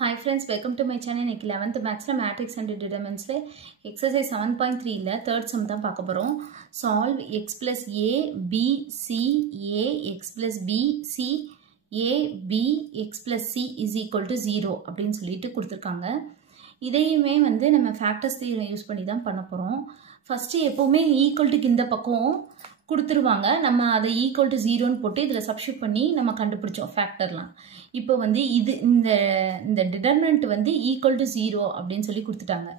Hi friends, welcome to my channel. இன்னைக்கு 11th mathsல matrix and determinants exercise 7.3 ல third sum தான் பார்க்க போறோம். Solve x plus a b c a x plus b c a b x plus c is equal to 0 அப்படின்னு சொல்லிட்டு கொடுத்திருக்காங்க. இதையுமே வந்து நம்ம factors theorem யூஸ் பண்ணி தான் பண்ண போறோம். First எப்பவுமே equal to இந்த பக்கம் கொடுத்துருவாங்க. நம்ம அதை ஈக்குவல் டு 0ன்னு போட்டு இதில் சப்ஸ்டியூட் பண்ணி நம்ம கண்டுபிடிச்சோம் ஃபேக்டர்லாம். இப்போ வந்து இந்த டிட்டர்மினன்ட் வந்து ஈக்குவல் டு 0 அப்படின்னு சொல்லி கொடுத்துட்டாங்க.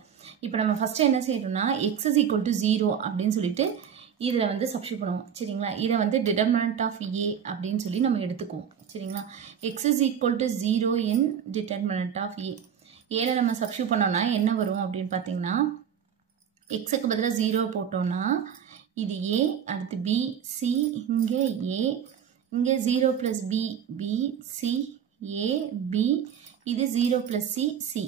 இப்போ நம்ம ஃபஸ்ட்டு என்ன செய்யணும்னா எக்ஸ் இஸ் ஈக்குவல் டு 0 அப்படின்னு சொல்லிட்டு இதில் வந்து சப்ஸ்டியூட் பண்ணுவோம். சரிங்களா? இதை வந்து டிட்டர்மினன்ட் ஆஃப் ஏ அப்படின்னு சொல்லி நம்ம எடுத்துக்குவோம். சரிங்களா? X is equal to 0 in determinant of A. ஏல நம்ம சப்ஸ்டியூட் பண்ணோம்னா என்ன வரும் அப்படின்னு பார்த்தீங்கன்னா எக்ஸுக்கு பதிலாக 0 போட்டோம்னா இது a, அடுத்து b, c, இங்கே a, இங்கே 0 plus b, b, c, a, b, இது 0 plus c, c.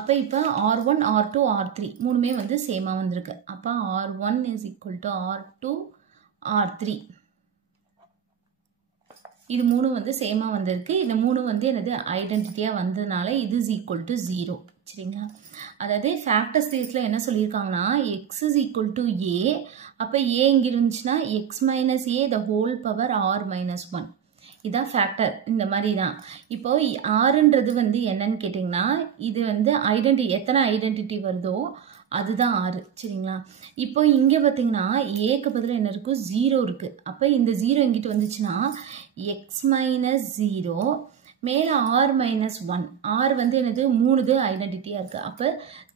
அப்போ இப்போ r1, r2, r3 மூணுமே வந்து சேமாக வந்திருக்கு. அப்போ r1 is equal to r2, r3. இது மூணு வந்து சேமாக வந்திருக்கு. இந்த மூணு வந்து எனது ஐடென்டிட்டியாக வந்ததுனால இது is equal to 0. சரிங்களா? அதாவது ஃபேக்டர்ஸ் தேர்ஸில் என்ன சொல்லியிருக்காங்கன்னா x is equal to a. அப்போ ஏ இங்கே இருந்துச்சுன்னா x minus a the whole power r minus 1. இதுதான் ஃபேக்டர். இந்த மாதிரி தான். இப்போ ஆறுன்றது வந்து என்னன்னு கேட்டிங்கன்னா இது வந்து எத்தனை ஐடென்டிட்டி வருதோ அதுதான் ஆறு. சரிங்களா? இப்போ இங்கே பார்த்தீங்கன்னா ஏக்கு பதிலாக என்ன இருக்கும்? 0 இருக்குது. அப்போ இந்த 0 எங்கிட்ட வந்துச்சுன்னா எக்ஸ் மைனஸ் 0 மேலே ஆர் மைனஸ் 1. ஆர் வந்து என்னது 3 ஐடென்டிட்டியாக இருக்குது. அப்போ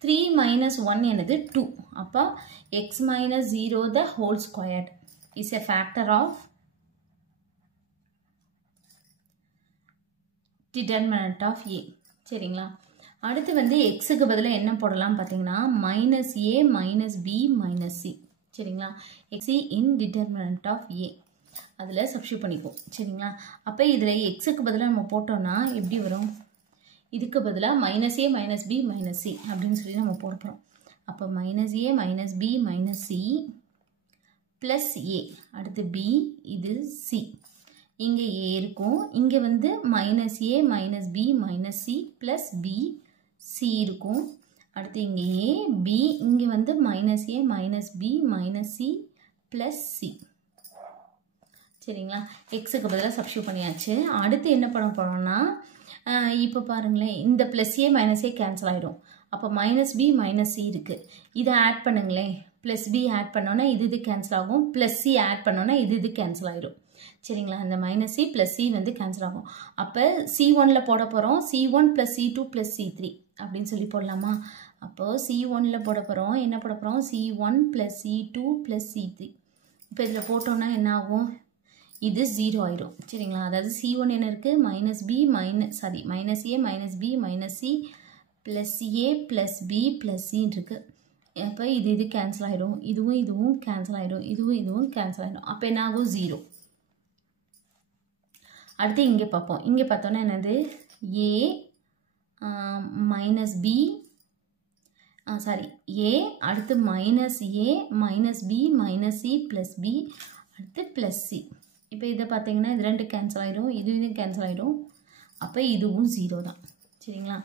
3 மைனஸ் 1 என்னது 2. அப்போ X minus 0 the whole squared is a factor of determinant of A. சரிங்களா? அடுத்து வந்து எக்ஸுக்கு பதிலாக என்ன போடலாம் பார்த்தீங்கன்னா minus A minus B minus C. சரிங்களா? எக்ஸி இன் டிட்டர்மினன்ட் ஆஃப் ஏ அதில் சப்ஸ்டியூட் பண்ணிப்போம். சரிங்களா? அப்போ இதில் எக்ஸுக்கு பதிலாக நம்ம போட்டோம்னா எப்படி வரும்? இதுக்கு பதிலாக minus A minus B minus C அப்படின்னு சொல்லி நம்ம போட போகிறோம். அப்போ minus A minus B minus C plus A, அடுத்து பி, இது சி. இங்கே ஏ இருக்கும். இங்கே வந்து minus A minus B minus C plus B C இருக்கும். அடுத்து இங்கே ஏ பி, இங்கே வந்து minus A minus B minus C plus C. சரிங்களா? எக்ஸுக்கு பதிலாக சப்ஸ்டியூட் பண்ணியாச்சு. அடுத்து என்ன பண்ண போகிறோம்னா இப்போ பாருங்களேன், இந்த plus A minus A cancel ஆகிடும். அப்போ மைனஸ் பி மைனஸ் சி இருக்குது. இதை ஆட் பண்ணுங்களேன். ப்ளஸ் பி ஆட் பண்ணோன்னா இது கேன்சல் ஆகும். ப்ளஸ் சி ஆட் பண்ணோன்னா இது கேன்சல் ஆகிடும். சரிங்களா? அந்த மைனஸ் சி ப்ளஸ் சி வந்து கேன்சல் ஆகும். அப்போ C1ல் போட போகிறோம். C1 plus C2 plus C3 அப்படின்னு சொல்லி போடலாமா? அப்போது C1ல் போட போகிறோம். என்ன போட போகிறோம்? C1 plus C2 plus C3. இப்போ இதில் போட்டோன்னா என்ன ஆகும்? இது 0 ஆயிரும். சரிங்களா? அதாவது C1 என்ன இருக்குது? Minus B minus A minus B minus C plus A plus B plus சின்னு இருக்குது. அப்போ இது கேன்சல் ஆகிடும். இதுவும் கேன்சல் ஆகிடும். இதுவும் கேன்சல் ஆகிடும். அப்போ என்ன ஆகும்? 0. அடுத்து இங்கே பார்ப்போம். இங்கே பார்த்தோன்னா என்னது? ஏ மைனஸ் பி ஏ, அடுத்து minus A minus B minus C plus B, அடுத்து ப்ளஸ் சி. இப்போ இதை பார்த்தீங்கன்னா இது ரெண்டு கேன்சல் ஆகிடும். இதுவும் கேன்சல் ஆகிடும். அப்போ இதுவும் 0 தான். சரிங்களா?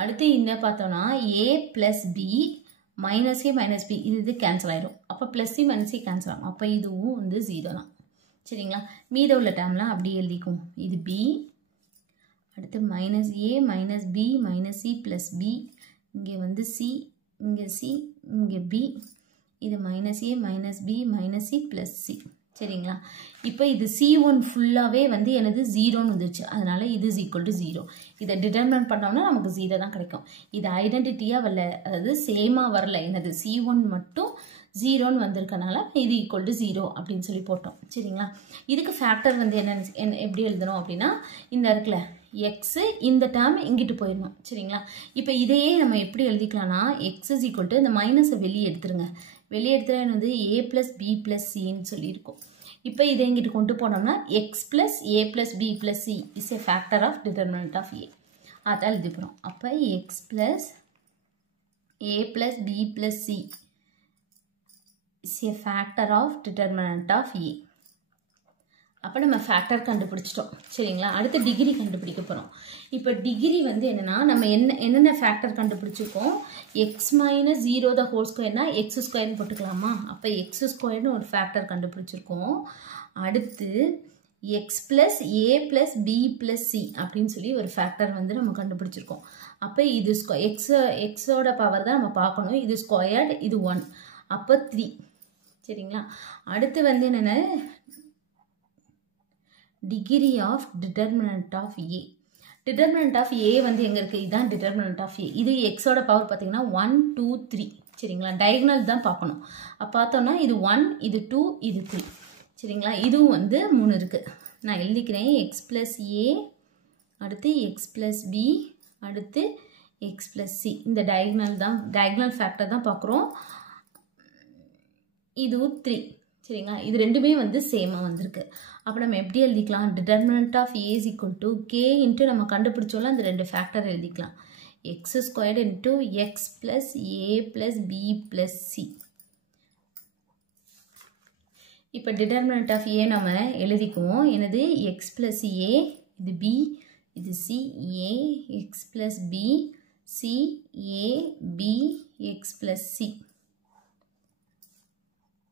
அடுத்து இந்த பார்த்தோன்னா ஏ plus B minus A minus B இது கேன்சல் ஆகிடும். அப்போ plus C minus C cancel ஆகும். அப்போ இதுவும் வந்து 0 தான். சரிங்களா? மீத உள்ள டேர்ம்லாம் அப்படி எழுதிக்கும். இது பி, அடுத்து minus A minus B minus C plus B, இங்கே வந்து சி, இங்கே சி, இங்கே பி, இது minus A minus B minus C plus C. சரிங்களா? இப்போ இது C1 ஃபுல்லாகவே வந்து எனது 0ன்னு வந்துச்சு. அதனால் இது இஸ் ஈக்குவல் டு 0. இதை டிட்டர்மினன்ட் பண்ணோம்னா நமக்கு 0 தான் கிடைக்கும். இது ஐடென்டிட்டியாக வரல, அதாவது சேமாக வரல. எனது C1 மட்டும் 0ன்னு வந்திருக்கனால இது ஈக்குவல் டு 0 அப்படின்னு சொல்லி போட்டோம். சரிங்களா? இதுக்கு ஃபேக்டர் வந்து என்ன எப்படி எழுதணும் அப்படின்னா இந்த இருக்குல்ல எக்ஸு, இந்த டேர்ம் இங்கிட்டு போயிடணும். சரிங்களா? இப்போ இதையே நம்ம எப்படி எழுதிக்கலாம்னா எக்ஸ் இஸ் ஈக்குவல் டு இந்த மைனஸை வெளியே எடுத்துருங்க. வெளியே எடுத்துகிற வந்து ஏ ப்ளஸ் பி ப்ளஸ் சின்னு சொல்லியிருக்கோம். இப்போ இதை இங்கிட்டு கொண்டு போனோம்னா X plus A plus B plus C is a factor of determinant of A. அதான் எழுதி போகிறோம். அப்போ X plus A plus B plus C is a factor of determinant of A. அப்போ நம்ம ஃபேக்டர் கண்டுபிடிச்சிட்டோம் சரிங்களா. அடுத்து டிகிரி கண்டுபிடிக்க போகிறோம். இப்போ டிகிரி வந்து என்னென்னா நம்ம என்னென்ன ஃபேக்டர் கண்டுபிடிச்சிருக்கோம். எக்ஸ் மைனஸ் 0 த ஹோல் ஸ்கொயர்னா எக்ஸ் ஸ்கொயர்னு போட்டுக்கலாமா. அப்போ எக்ஸ் ஸ்கொயர்னு ஒரு ஃபேக்டர் கண்டுபிடிச்சிருக்கோம். அடுத்து X plus A plus B plus C அப்படின்னு சொல்லி ஒரு ஃபேக்டர் வந்து நம்ம கண்டுபிடிச்சிருக்கோம். அப்போ இது எக்ஸோட பவர் தான் நம்ம பார்க்கணும். இது ஸ்கொயர்டு, இது 1, அப்போ 3 சரிங்களா. அடுத்து வந்து என்னென்ன degree of determinant of A. Determinant of A வந்து எங்கே இருக்குது, இதுதான் டிட்டர்மினன்ட் ஆஃப் ஏ. இது எக்ஸோட பவர் பார்த்தீங்கன்னா 1 2 3 சரிங்களா. டயகனல் தான் பார்க்கணும். அப்போ பார்த்தோன்னா இது 1, இது 2, இது 3 சரிங்களா. இதுவும் வந்து 3 இருக்குது. நான் எழுதிக்கிறேன். எக்ஸ் ப்ளஸ் ஏ, அடுத்து எக்ஸ் ப்ளஸ் பி, அடுத்து எக்ஸ் ப்ளஸ் சி. இந்த டயகனல் ஃபேக்டர் தான் பார்க்குறோம். இதுவும் 3 சரிங்களா. இது ரெண்டுமே வந்து சேமாக வந்திருக்கு. அப்போ நம்ம எப்படி எழுதிக்கலாம், determinant of A is equal to K into நம்ம கண்டுபிடிச்சோம்ல அந்த ரெண்டு ஃபேக்டர் எழுதிக்கலாம். X squared into X plus A plus B plus C. இப்போ டிட்டர்மினன்ட் ஆஃப் ஏ நம்ம எழுதிக்குவோம். எனது எக்ஸ் ப்ளஸ் ஏ, இது பி, இது C. A X plus B, C A B X plus C.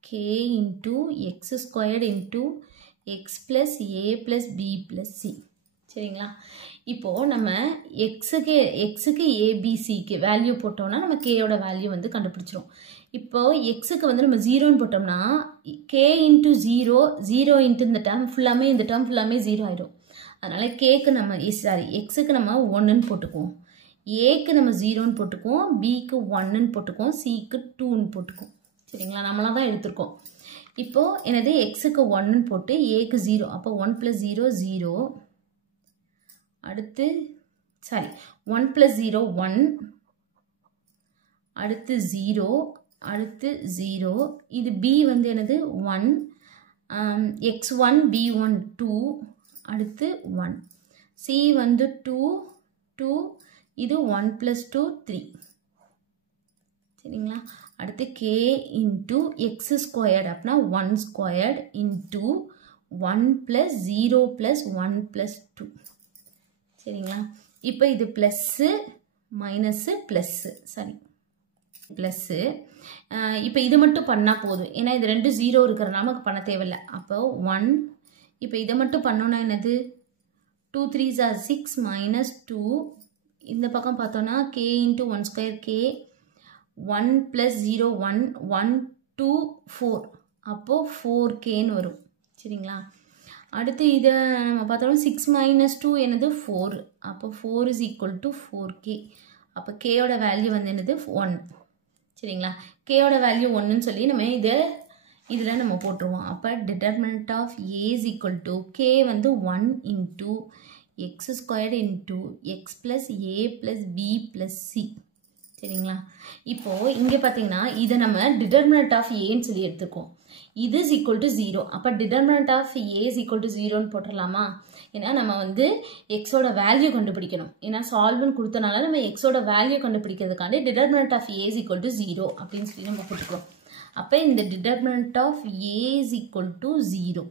k into x squared into x plus a plus b plus c சரிங்களா. இப்போது நம்ம எக்ஸுக்கு ஏபிசிக்கு வேல்யூ போட்டோம்னா நம்ம கேயோட வேல்யூ வந்து கண்டுபிடிச்சிரும். இப்போது எக்ஸுக்கு வந்து நம்ம 0ன்னு போட்டோம்னா k இன்ட்டு 0 இன்ட்டு இந்த டேர்ம் ஃபுல்லாமே 0 ஆகிடும். அதனால் கேக்கு நம்ம எக்ஸுக்கு நம்ம 1ன்னு போட்டுக்குவோம், ஏக்கு நம்ம 0ன்னு போட்டுக்குவோம், பிக்கு 1ன்னு போட்டுக்குவோம், சிக்கு 2ன்னு போட்டுக்குவோம் சரிங்களா. நம்மளாம் தான் எடுத்துருக்கோம். இப்போது எனது எக்ஸுக்கு 1ன்னு போட்டு ஏக்கு 0, அப்போ 1 + 0 0, அடுத்து 1 + 0 1, அடுத்து 0, அடுத்து 0. இது b வந்து எனது 1, x1 b1 2, அடுத்து 1, c வந்து 2, இது 1 + 2 3 சரிங்களா. அடுத்து k இன்ட்டு எக்ஸ் ஸ்கொயர்டு அப்படின்னா 1 ஸ்கொயர்டு இன்ட்டு 1 + 0 + 1 + 2 சரிங்களா. இப்போ இது ப்ளஸ்ஸு மைனஸ்ஸு ப்ளஸ்ஸு ப்ளஸ்ஸு. இப்போ இது மட்டும் பண்ணால் போதும், ஏன்னா இது 2 0 இருக்கிறனால நமக்கு பண்ண தேவையில்லை. அப்போ 1, இப்போ இதை மட்டும் பண்ணோன்னா என்னது 2 3s are 6 -2. இந்த பக்கம் பார்த்தோன்னா k இன்ட்டு 1 ஸ்கொயர் k, 1 + 0 1, 1 2 4, அப்போது 4kன்னு வரும் சரிங்களா. அடுத்து இதை நம்ம பார்த்தோம்னா 6 - 2 என்னது 4, அப்போ 4 is equal to 4k. அப்போ கேயோட வேல்யூ வந்து என்னது 1 சரிங்களா. கேயோட வேல்யூ 1ன்னு சொல்லி நம்ம இதில் நம்ம போட்டுருவோம். அப்போ determinant of A is equal to K வந்து 1 into X squared into X plus A plus B plus C சரிங்களா. இப்போது இங்கே பார்த்தீங்கன்னா இதை நம்ம டிட்டர்மினன்ட் ஆஃப் ஏன்னு சொல்லி எடுத்துக்கோம். இது இஸ் ஈக்குவல் டு 0, அப்போ determinant of A is equal to 0ன்னு போட்டுடலாமா. ஏன்னா நம்ம வந்து எக்ஸோட வேல்யூ கண்டுபிடிக்கணும். ஏன்னா சால்வ்னு கொடுத்தனால நம்ம எக்ஸோட வேல்யூ கண்டுபிடிக்கிறதுக்காண்டி determinant of A is equal to 0 அப்படின்னு சொல்லி நம்ம போட்டுக்கிறோம். அப்போ இந்த determinant of A is equal to 0.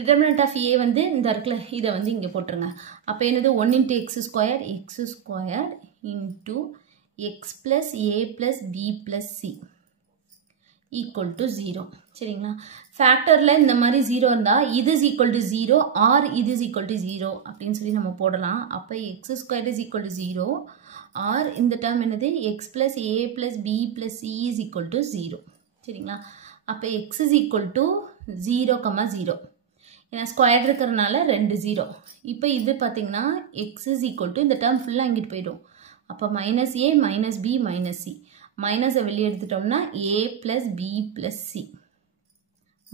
Determinant of A வந்து இந்த இருக்குல்ல, இதை வந்து இங்கே போட்டுருங்க. அப்போ என்னது 1 into X squared into x plus a plus b plus c equal to 0 சரிங்களா. ஃபேக்டரில் இந்த மாதிரி 0 இருந்தால் இது is equal to 0 or இது is equal to 0 அப்படின்னு சொல்லி நம்ம போடலாம். அப்போ x squared is equal to 0 or இந்த டேர்ம் என்னது x plus a plus b plus c is equal to 0 சரிங்களா. அப்போ x is equal to 0, 0 ஏன்னா ஸ்கொயர் இருக்கிறதுனால 2 0. இப்போ இது பார்த்தீங்கன்னா x is equal to இந்த டேர்ம் ஃபுல்லாக இங்கிட்டு போயிடும். அப்போ -a -b -c, மைனஸை வெளியே எடுத்துட்டோம்னா a + b + c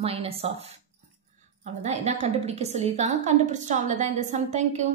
minus of. அவ்வளோதான். இதான் கண்டுபிடிக்க சொல்லியிருக்காங்க. கண்டுபிடிச்சிட்டோம். அவ்வளோதான் இந்த சம். தேங்க்யூ.